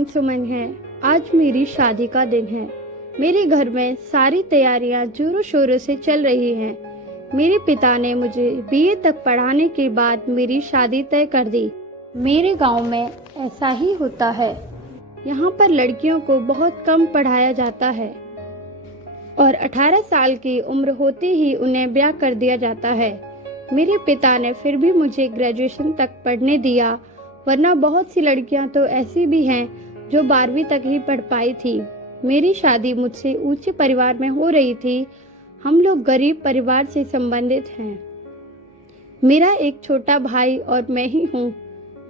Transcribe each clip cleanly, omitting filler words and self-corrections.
नाम सुमन है। आज मेरी शादी का दिन है। मेरे घर में सारी तैयारियां जोरों शोरों से चल रही हैं। मेरे पिता ने मुझे बीए तक पढ़ाने के बाद मेरी शादी तय कर दी। मेरे गांव में ऐसा ही होता है। यहाँ पर लड़कियों को बहुत कम पढ़ाया जाता है और 18 साल की उम्र होते ही उन्हें ब्याह कर दिया जाता है। मेरे पिता ने फिर भी मुझे ग्रेजुएशन तक पढ़ने दिया, वरना बहुत सी लड़कियां तो ऐसी भी हैं जो 12वीं तक ही पढ़ पाई थी। मेरी शादी मुझसे ऊंचे परिवार में हो रही थी। हम लोग गरीब परिवार से संबंधित हैं। मेरा एक छोटा भाई और मैं ही हूँ।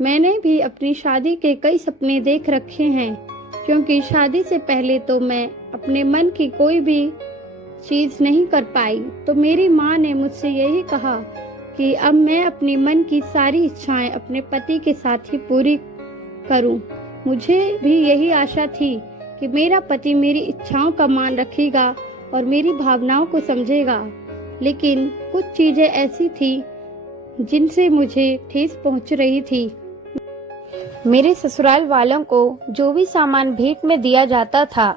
मैंने भी अपनी शादी के कई सपने देख रखे हैं, क्योंकि शादी से पहले तो मैं अपने मन की कोई भी चीज नहीं कर पाई। तो मेरी माँ ने मुझसे यही कहा कि अब मैं अपनी मन की सारी इच्छाएं अपने पति के साथ ही पूरी करूं। मुझे भी यही आशा थी कि मेरा पति मेरी इच्छाओं का मान रखेगा और मेरी भावनाओं को समझेगा, लेकिन कुछ चीजें ऐसी थी जिनसे मुझे ठेस पहुंच रही थी। मेरे ससुराल वालों को जो भी सामान भेंट में दिया जाता था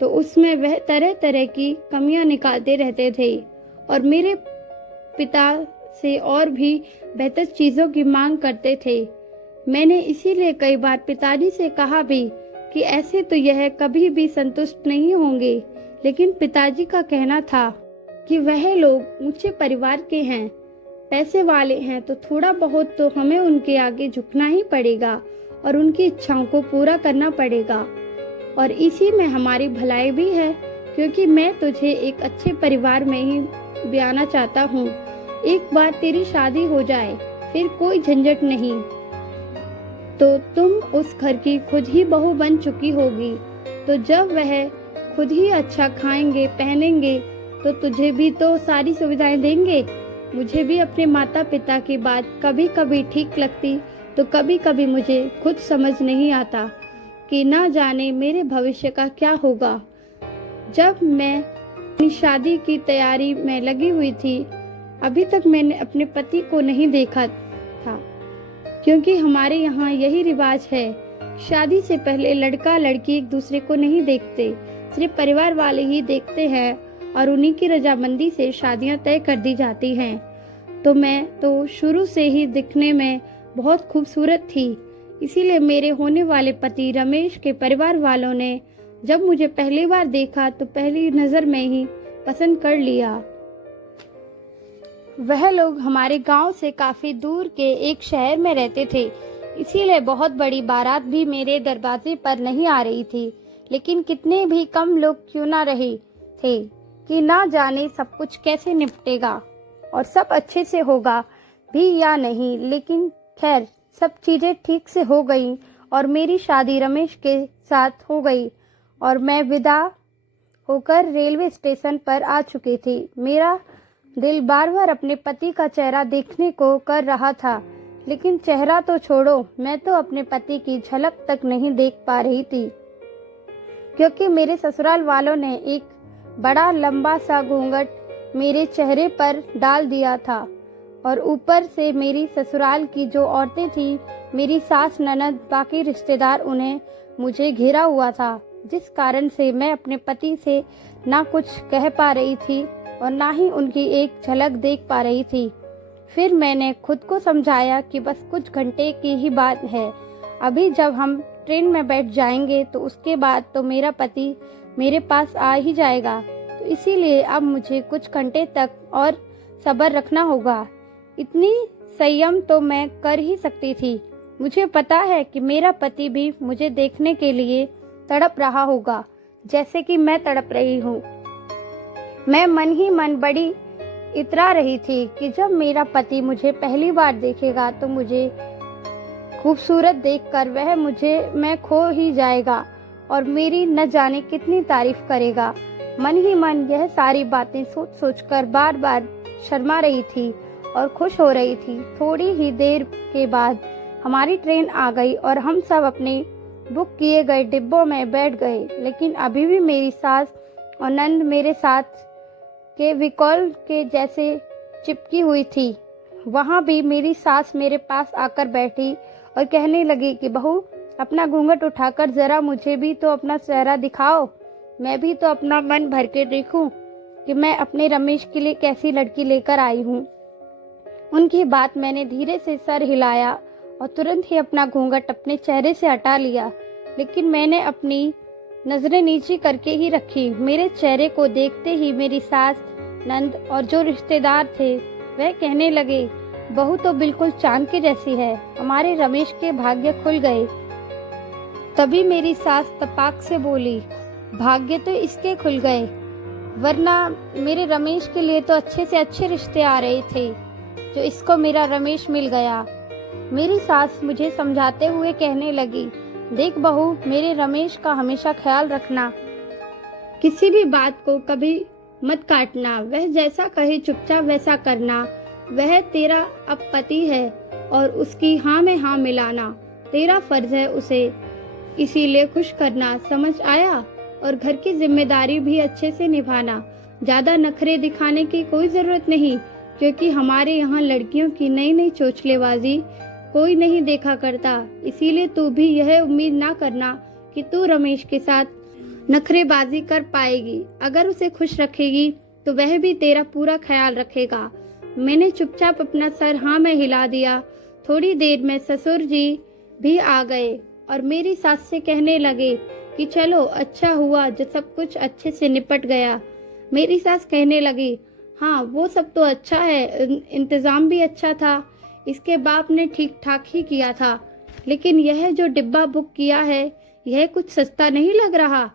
तो उसमें वह तरह तरह की कमियां निकालते रहते थे और मेरे पिता से और भी बेहतर चीजों की मांग करते थे। मैंने इसीलिए कई बार पिताजी से कहा भी कि ऐसे तो यह कभी भी संतुष्ट नहीं होंगे, लेकिन पिताजी का कहना था कि वह लोग ऊंचे परिवार के हैं, पैसे वाले हैं, तो थोड़ा बहुत तो हमें उनके आगे झुकना ही पड़ेगा और उनकी इच्छाओं को पूरा करना पड़ेगा। और इसी में हमारी भलाई भी है, क्योंकि मैं तुझे एक अच्छे परिवार में ही ब्याहना चाहता हूँ। एक बार तेरी शादी हो जाए फिर कोई झंझट नहीं, तो तुम उस घर की खुद ही बहू बन चुकी होगी। तो जब वह खुद ही अच्छा खाएंगे पहनेंगे तो तुझे भी तो सारी सुविधाएं देंगे। मुझे भी अपने माता पिता की बात कभी कभी ठीक लगती तो कभी कभी मुझे खुद समझ नहीं आता कि ना जाने मेरे भविष्य का क्या होगा। जब मैं अपनी शादी की तैयारी में लगी हुई थी, अभी तक मैंने अपने पति को नहीं देखा था, क्योंकि हमारे यहाँ यही रिवाज है। शादी से पहले लड़का लड़की एक दूसरे को नहीं देखते, सिर्फ परिवार वाले ही देखते हैं और उन्हीं की रजामंदी से शादियां तय कर दी जाती हैं। तो मैं तो शुरू से ही दिखने में बहुत खूबसूरत थी, इसीलिए मेरे होने वाले पति रमेश के परिवार वालों ने जब मुझे पहली बार देखा तो पहली नजर में ही पसंद कर लिया। वह लोग हमारे गांव से काफी दूर के एक शहर में रहते थे, इसीलिए बहुत बड़ी बारात भी मेरे दरवाजे पर नहीं आ रही थी। लेकिन कितने भी कम लोग क्यों ना रहे थे कि ना जाने सब कुछ कैसे निपटेगा और सब अच्छे से होगा भी या नहीं, लेकिन खैर सब चीजें ठीक से हो गई और मेरी शादी रमेश के साथ हो गई और मैं विदा होकर रेलवे स्टेशन पर आ चुकी थी। मेरा दिल बार बार अपने पति का चेहरा देखने को कर रहा था, लेकिन चेहरा तो छोड़ो, मैं तो अपने पति की झलक तक नहीं देख पा रही थी, क्योंकि मेरे ससुराल वालों ने एक बड़ा लंबा सा घूंघट मेरे चेहरे पर डाल दिया था और ऊपर से मेरी ससुराल की जो औरतें थी, मेरी सास ननद बाकी रिश्तेदार, उन्हें मुझे घेरा हुआ था, जिस कारण से मैं अपने पति से ना कुछ कह पा रही थी और ना ही उनकी एक झलक देख पा रही थी। फिर मैंने खुद को समझाया कि बस कुछ घंटे की ही बात है, अभी जब हम ट्रेन में बैठ जाएंगे तो उसके बाद तो मेरा पति मेरे पास आ ही जाएगा, तो इसीलिए अब मुझे कुछ घंटे तक और सब्र रखना होगा। इतनी संयम तो मैं कर ही सकती थी। मुझे पता है कि मेरा पति भी मुझे देखने के लिए तड़प रहा होगा, जैसे कि मैं तड़प रही हूँ। मैं मन ही मन बड़ी इतरा रही थी कि जब मेरा पति मुझे पहली बार देखेगा तो मुझे खूबसूरत देखकर वह मैं खो ही जाएगा और मेरी न जाने कितनी तारीफ करेगा। मन ही मन यह सारी बातें सोच सोचकर बार बार शर्मा रही थी और खुश हो रही थी। थोड़ी ही देर के बाद हमारी ट्रेन आ गई और हम सब अपने बुक किए गए डिब्बों में बैठ गए, लेकिन अभी भी मेरी सास और नंद मेरे साथ के विकॉल के जैसे चिपकी हुई थी। वहाँ भी मेरी सास मेरे पास आकर बैठी और कहने लगी कि बहू अपना घूंघट उठाकर जरा मुझे भी तो अपना चेहरा दिखाओ, मैं भी तो अपना मन भर के देखूं कि मैं अपने रमेश के लिए कैसी लड़की लेकर आई हूँ। उनकी बात मैंने धीरे से सर हिलाया और तुरंत ही अपना घूंघट अपने चेहरे से हटा लिया, लेकिन मैंने अपनी नजरें नीचे करके ही रखी। मेरे चेहरे को देखते ही मेरी सास, नंद और जो रिश्तेदार थे वह कहने लगे, बहू तो बिल्कुल चांद की जैसी है, हमारे रमेश के भाग्य खुल गए। तभी मेरी सास तपाक से बोली, भाग्य तो इसके खुल गए, वरना मेरे रमेश के लिए तो अच्छे से अच्छे रिश्ते आ रहे थे, जो इसको मेरा रमेश मिल गया। मेरी सास मुझे समझाते हुए कहने लगी, देख बहू, मेरे रमेश का हमेशा ख्याल रखना, किसी भी बात को कभी मत काटना, वह जैसा कहे चुपचाप वैसा करना। वह तेरा अब पति है और उसकी हाँ में हाँ मिलाना तेरा फर्ज है, उसे इसीलिए खुश करना, समझ आया? और घर की जिम्मेदारी भी अच्छे से निभाना। ज्यादा नखरे दिखाने की कोई जरूरत नहीं, क्योंकि हमारे यहाँ लड़कियों की नई नई चोचलेबाजी कोई नहीं देखा करता। इसीलिए तू भी यह उम्मीद ना करना कि तू रमेश के साथ नखरेबाजी कर पाएगी। अगर उसे खुश रखेगी तो वह भी तेरा पूरा ख्याल रखेगा। मैंने चुपचाप अपना सर हाँ में हिला दिया। थोड़ी देर में ससुर जी भी आ गए और मेरी सास से कहने लगे कि चलो, अच्छा हुआ जो सब कुछ अच्छे से निपट गया। मेरी सास कहने लगी, हाँ वो सब तो अच्छा है, इंतजाम भी अच्छा था, इसके बाप ने ठीक ठाक ही किया था, लेकिन यह जो डिब्बा बुक किया है यह कुछ सस्ता नहीं लग रहा।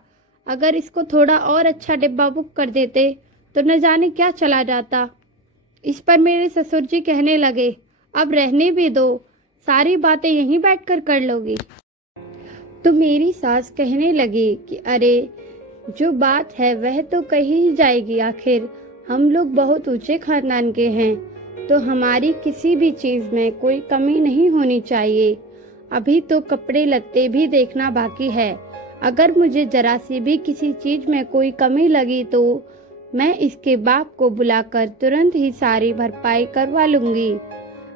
अगर इसको थोड़ा और अच्छा डिब्बा बुक कर देते तो न जाने क्या चला जाता। इस पर मेरे ससुर जी कहने लगे, अब रहने भी दो, सारी बातें यहीं बैठकर कर लोगी। तो मेरी सास कहने लगी कि अरे, जो बात है वह तो कही ही जाएगी, आखिर हम लोग बहुत ऊंचे खानदान के हैं, तो हमारी किसी भी चीज में कोई कमी नहीं होनी चाहिए। अभी तो कपड़े लत्ते भी देखना बाकी है, अगर मुझे जरा सी भी किसी चीज में कोई कमी लगी तो मैं इसके बाप को बुलाकर तुरंत ही सारी भरपाई करवा लूंगी।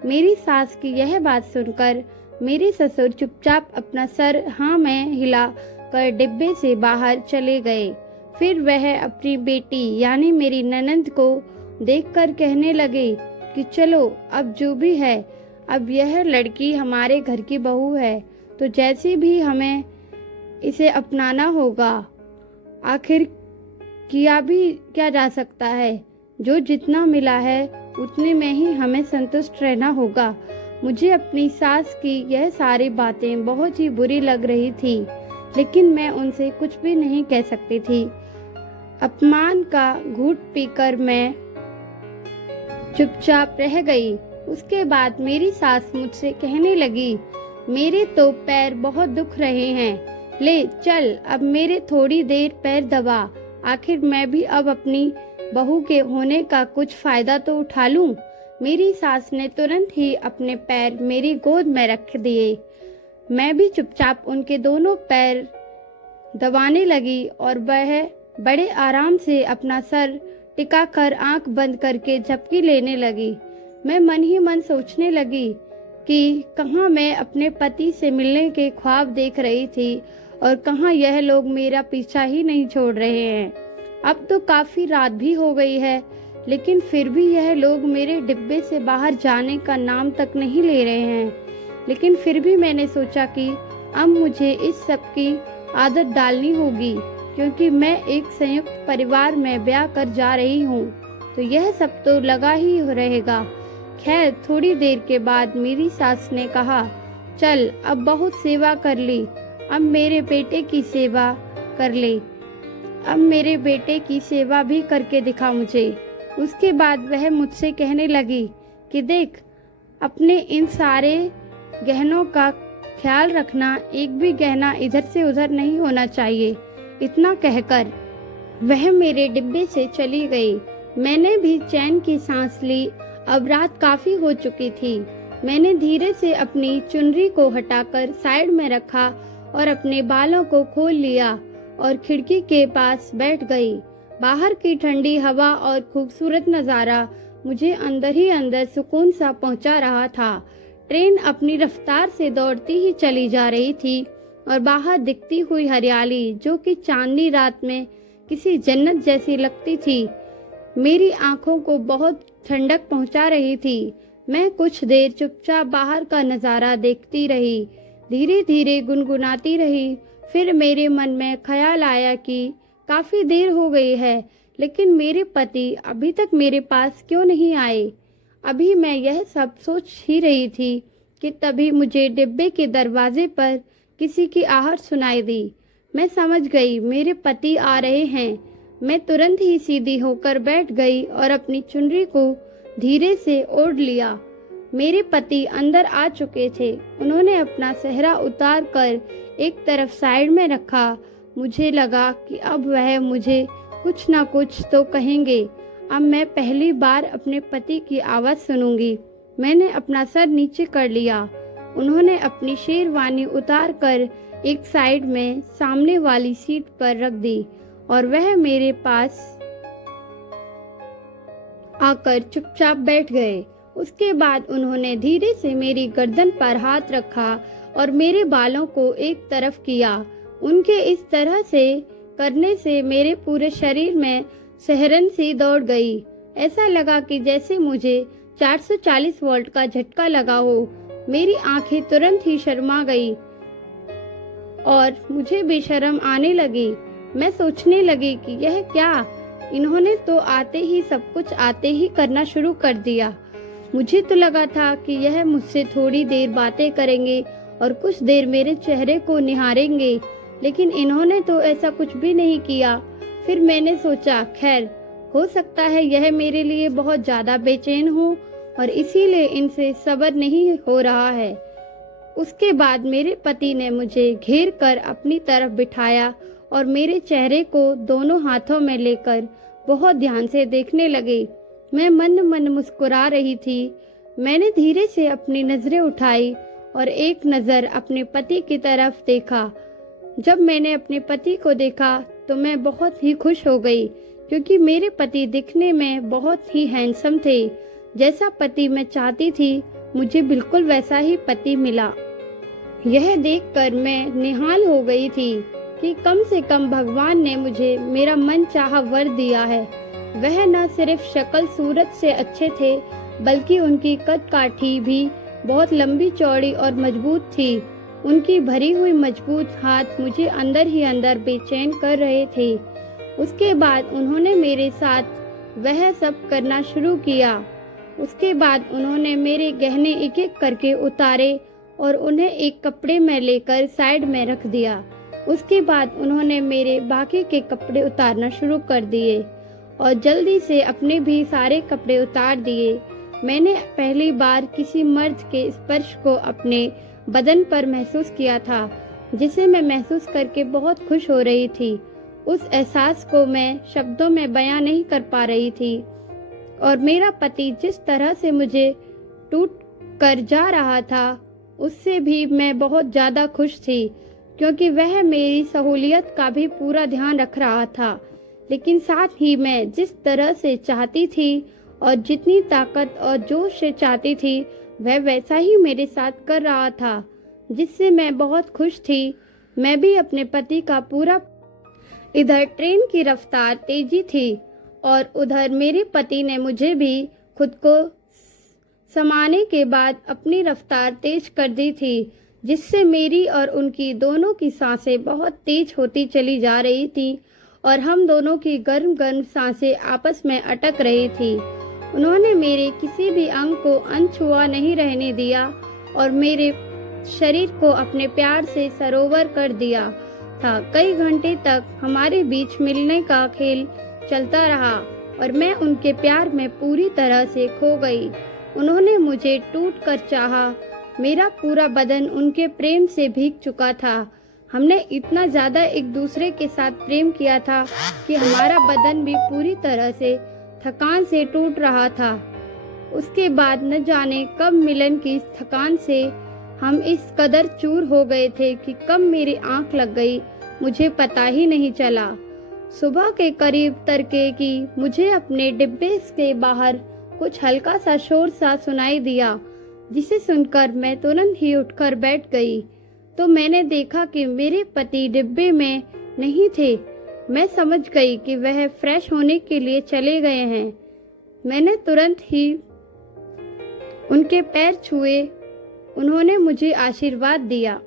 मेरी सास की यह बात सुनकर मेरे ससुर चुपचाप अपना सर हाँ में हिला कर डिब्बे से बाहर चले गए। फिर वह अपनी बेटी यानी मेरी ननंद को देखकर कहने लगे कि चलो, अब जो भी है, अब यह लड़की हमारे घर की बहू है, तो जैसी भी हमें इसे अपनाना होगा। आखिर किया भी क्या जा सकता है, जो जितना मिला है उतने में ही हमें संतुष्ट रहना होगा। मुझे अपनी सास की यह सारी बातें बहुत ही बुरी लग रही थी, लेकिन मैं उनसे कुछ भी नहीं कह सकती थी। अपमान का घूंट पीकर मैं चुपचाप रह गई। उसके बाद मेरी सास मुझसे कहने लगी, मेरे तो पैर बहुत दुख रहे हैं, ले चल अब मेरे थोड़ी देर पैर दबा, आखिर मैं भी अब अपनी बहू के होने का कुछ फायदा तो उठा लूं। मेरी सास ने तुरंत ही अपने पैर मेरी गोद में रख दिए। मैं भी चुपचाप उनके दोनों पैर दबाने लगी और वह बड़े आराम से अपना सर टिकाकर आंख बंद करके झपकी लेने लगी। मैं मन ही मन सोचने लगी कि कहाँ मैं अपने पति से मिलने के ख्वाब देख रही थी और कहाँ यह लोग मेरा पीछा ही नहीं छोड़ रहे हैं। अब तो काफी रात भी हो गई है, लेकिन फिर भी यह लोग मेरे डिब्बे से बाहर जाने का नाम तक नहीं ले रहे हैं। लेकिन फिर भी मैंने सोचा कि अब मुझे इस सब की आदत डालनी होगी, क्योंकि मैं एक संयुक्त परिवार में ब्याह कर जा रही हूँ, तो यह सब तो लगा ही रहेगा। खैर, थोड़ी देर के बाद मेरी सास ने कहा, चल अब बहुत सेवा कर ली, अब मेरे बेटे की सेवा कर ले, अब मेरे बेटे की सेवा भी करके दिखा मुझे। उसके बाद वह मुझसे कहने लगी कि देख, अपने इन सारे गहनों का ख्याल रखना, एक भी गहना इधर से उधर नहीं होना चाहिए। इतना कहकर वह मेरे डिब्बे से चली गई। मैंने भी चैन की सांस ली। अब रात काफी हो चुकी थी। मैंने धीरे से अपनी चुनरी को हटाकर साइड में रखा और अपने बालों को खोल लिया और खिड़की के पास बैठ गई। बाहर की ठंडी हवा और खूबसूरत नज़ारा मुझे अंदर ही अंदर सुकून सा पहुंचा रहा था। ट्रेन अपनी रफ्तार से दौड़ती ही चली जा रही थी। और बाहर दिखती हुई हरियाली जो कि चांदनी रात में किसी जन्नत जैसी लगती थी, मेरी आंखों को बहुत ठंडक पहुंचा रही थी। मैं कुछ देर चुपचाप बाहर का नज़ारा देखती रही, धीरे धीरे गुनगुनाती रही। फिर मेरे मन में ख्याल आया कि काफ़ी देर हो गई है, लेकिन मेरे पति अभी तक मेरे पास क्यों नहीं आए। अभी मैं यह सब सोच ही रही थी कि तभी मुझे डिब्बे के दरवाजे पर किसी की आहट सुनाई दी। मैं समझ गई मेरे पति आ रहे हैं। मैं तुरंत ही सीधी होकर बैठ गई और अपनी चुनरी को धीरे से ओढ़ लिया। मेरे पति अंदर आ चुके थे। उन्होंने अपना सेहरा उतार कर एक तरफ साइड में रखा। मुझे लगा कि अब वह मुझे कुछ ना कुछ तो कहेंगे। अब मैं पहली बार अपने पति की आवाज़ सुनूंगी। मैंने अपना सर नीचे कर लिया। उन्होंने अपनी शेरवानी उतार कर एक साइड में सामने वाली सीट पर रख दी और वह मेरे पास आकर चुपचाप बैठ गए। उसके बाद उन्होंने धीरे से मेरी गर्दन पर हाथ रखा और मेरे बालों को एक तरफ किया। उनके इस तरह से करने से मेरे पूरे शरीर में सिहरन सी दौड़ गई। ऐसा लगा कि जैसे मुझे 440 वोल्ट का झटका लगा हो। मेरी आंखें तुरंत ही शर्मा गई और मुझे भी शर्म आने लगी। मैं सोचने लगी कि यह क्या, इन्होंने तो आते ही सब कुछ आते ही करना शुरू कर दिया। मुझे तो लगा था कि यह मुझसे थोड़ी देर बातें करेंगे और कुछ देर मेरे चेहरे को निहारेंगे, लेकिन इन्होंने तो ऐसा कुछ भी नहीं किया। फिर मैंने सोचा, खैर हो सकता है यह मेरे लिए बहुत ज़्यादा बेचैन हो और इसीलिए इनसे सब्र नहीं हो रहा है। उसके बाद मेरे पति ने मुझे घेर कर अपनी तरफ बिठाया और मेरे चेहरे को दोनों हाथों में लेकर बहुत ध्यान से देखने लगे। मैं मन मन मुस्कुरा रही थी। मैंने धीरे से अपनी नज़रें उठाई और एक नज़र अपने पति की तरफ देखा। जब मैंने अपने पति को देखा तो मैं बहुत ही खुश हो गई, क्योंकि मेरे पति दिखने में बहुत ही हैंडसम थे। जैसा पति मैं चाहती थी, मुझे बिल्कुल वैसा ही पति मिला। यह देखकर मैं निहाल हो गई थी कि कम से कम भगवान ने मुझे मेरा मन चाहा वर दिया है। वह न सिर्फ शक्ल सूरत से अच्छे थे, बल्कि उनकी कद काठी भी बहुत लंबी चौड़ी और मजबूत थी। उनकी भरी हुई मजबूत हाथ मुझे अंदर ही अंदर बेचैन कर रहे थे। उसके बाद उन्होंने मेरे साथ वह सब करना शुरू किया। उसके बाद उन्होंने मेरे गहने एक एक करके उतारे और उन्हें एक कपड़े में लेकर साइड में रख दिया। उसके बाद उन्होंने मेरे बाकी के कपड़े उतारना शुरू कर दिए और जल्दी से अपने भी सारे कपड़े उतार दिए। मैंने पहली बार किसी मर्द के स्पर्श को अपने बदन पर महसूस किया था, जिसे मैं महसूस करके बहुत खुश हो रही थी। उस एहसास को मैं शब्दों में बयां नहीं कर पा रही थी। और मेरा पति जिस तरह से मुझे टूट कर जा रहा था, उससे भी मैं बहुत ज़्यादा खुश थी, क्योंकि वह मेरी सहूलियत का भी पूरा ध्यान रख रहा था। लेकिन साथ ही मैं जिस तरह से चाहती थी और जितनी ताकत और जोश से चाहती थी, वह वैसा ही मेरे साथ कर रहा था, जिससे मैं बहुत खुश थी। मैं भी अपने पति का पूरा इधर ट्रेन की रफ्तार तेजी थी और उधर मेरे पति ने मुझे भी खुद को समाने के बाद अपनी रफ्तार तेज कर दी थी, जिससे मेरी और उनकी दोनों की सांसें बहुत तेज होती चली जा रही थी और हम दोनों की गर्म गर्म सांसें आपस में अटक रही थी। उन्होंने मेरे किसी भी अंग को अनछुआ नहीं रहने दिया और मेरे शरीर को अपने प्यार से सरोवर कर दिया था। कई घंटे तक हमारे बीच मिलने का खेल चलता रहा और मैं उनके प्यार में पूरी तरह से खो गई। उन्होंने मुझे टूट कर चाहा। मेरा पूरा बदन उनके प्रेम से भीग चुका था। हमने इतना ज़्यादा एक दूसरे के साथ प्रेम किया था कि हमारा बदन भी पूरी तरह से थकान से टूट रहा था। उसके बाद न जाने कब मिलन की थकान से हम इस कदर चूर हो गए थे कि कब मेरी आंख लग गई, मुझे पता ही नहीं चला। सुबह के करीब तड़के की मुझे अपने डिब्बे के बाहर कुछ हल्का सा शोर सा सुनाई दिया, जिसे सुनकर मैं तुरंत ही उठकर बैठ गई। तो मैंने देखा कि मेरे पति डिब्बे में नहीं थे। मैं समझ गई कि वह फ्रेश होने के लिए चले गए हैं। मैंने तुरंत ही उनके पैर छुए। उन्होंने मुझे आशीर्वाद दिया।